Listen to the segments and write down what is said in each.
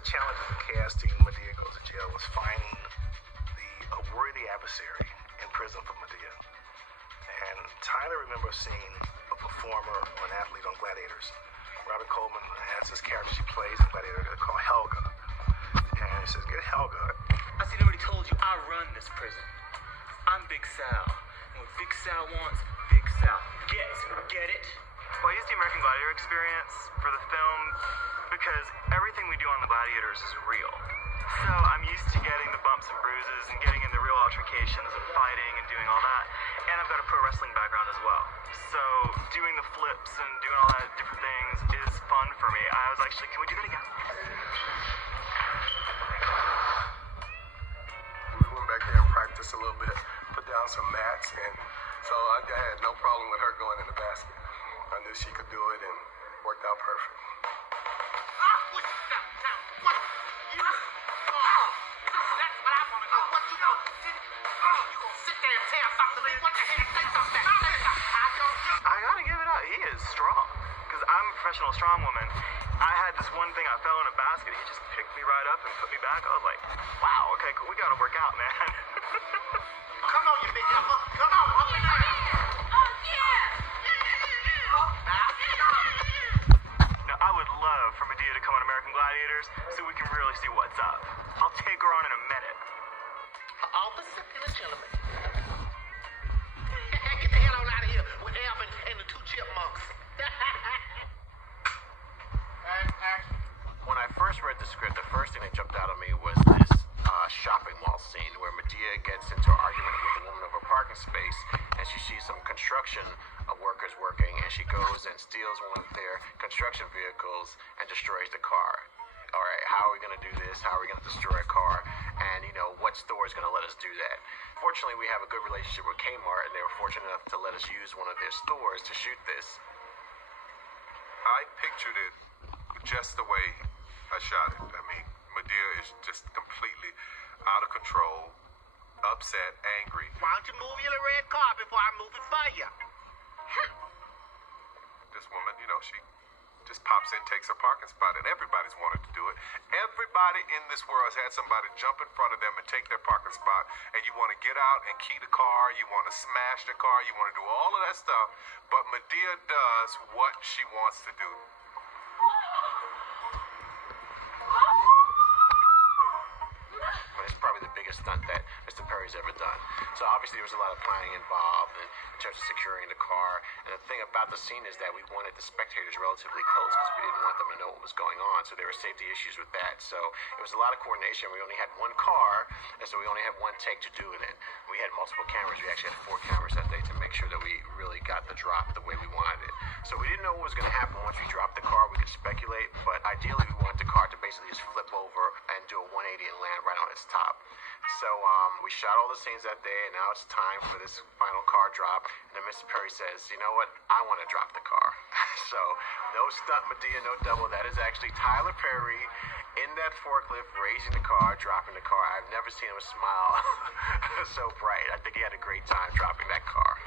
the challenges of casting Madea Goes to Jail was finding a worthy adversary in prison for Madea. And Tyler remembers seeing a performer or an athlete on Gladiators. Robert Coleman has this character she plays in Gladiator called Helga. And he says, get Helga. I see nobody told you I run this prison. I'm Big Sal. And what Big Sal wants, Big Sal gets. Get it? Well, I used the American Gladiator experience for the film because everything we do on the Gladiators is real. So I'm used to getting the bumps and bruises and getting in the real altercations and fighting and doing all that. And I've got a pro wrestling background as well. So doing the flips and doing all that different things is fun for me. I was actually, can we do that again? We went back there and practiced a little bit, put down some mats, and so I had no problem with her going in the basket. I knew she could do it and worked out perfect. I gotta give it up. He is strong. Because I'm a professional strongwoman. I had this one thing, I fell in a basket. He just picked me right up and put me back. I was like, wow, okay, cool. We gotta work out, man. Come on, you big helper. Come on, up and down. Now, I would love for Madea to come on American Gladiators so we can really see what's up. I'll take her on in a minute. All the circular gentlemen. Get the hell on out of here with Alvin and the two chipmunks. When I first read the script, the first thing that jumped out at me was this shopping mall scene where Madea gets into an argument with a woman over a parking space, and she sees some construction workers working, and she goes and steals one of their construction vehicles and destroys the car. All right, how are we going to do this? How are we going to destroy a car? And, you know, what store is going to let us do that? Fortunately, we have a good relationship with Kmart, and they were fortunate enough to let us use one of their stores to shoot this. I pictured it just the way I shot it. I mean, Madea is just completely out of control, upset, angry. Why don't you move your red car before I move it for you? This woman, you know, she just pops in, takes her parking spot, and everybody's wanted to do it. Everybody in this world has had somebody jump in front of them and take their parking spot, and you want to get out and key the car, you want to smash the car, you want to do all of that stuff, but Madea does what she wants to do. It's probably the biggest stunt that Mr. Perry's ever done. So obviously there was a lot of planning involved in terms of securing the car. And the thing about the scene is that we wanted the spectators relatively close because we didn't want them to know what was going on. So there were safety issues with that. So it was a lot of coordination. We only had one car, and so we only had one take to do it in. We had multiple cameras. We actually had 4 cameras that day to make sure that we really got the drop the way we wanted it. So we didn't know what was going to happen once we dropped the car. We could speculate, but ideally we wanted the car to basically just flip over and do a 180 and land right on its top. So we shot all the scenes that day, and now it's time for this final car drop. And then Mr. Perry says, you know what, I want to drop the car. So no stunt Madea, no double. That is actually Tyler Perry in that forklift, raising the car, dropping the car. I've never seen him smile so bright. I think he had a great time dropping that car.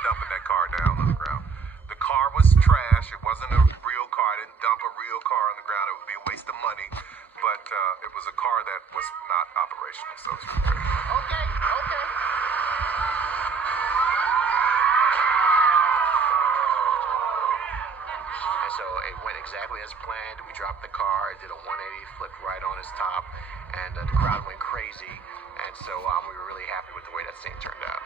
Dumping that car down on the ground. The car was trash. It wasn't a real car. I didn't dump a real car on the ground. It would be a waste of money. But it was a car that was not operational, so to speak. Okay. And so it went exactly as planned. We dropped the car, did a 180, flipped right on its top, and the crowd went crazy. And so we were really happy with the way that scene turned out.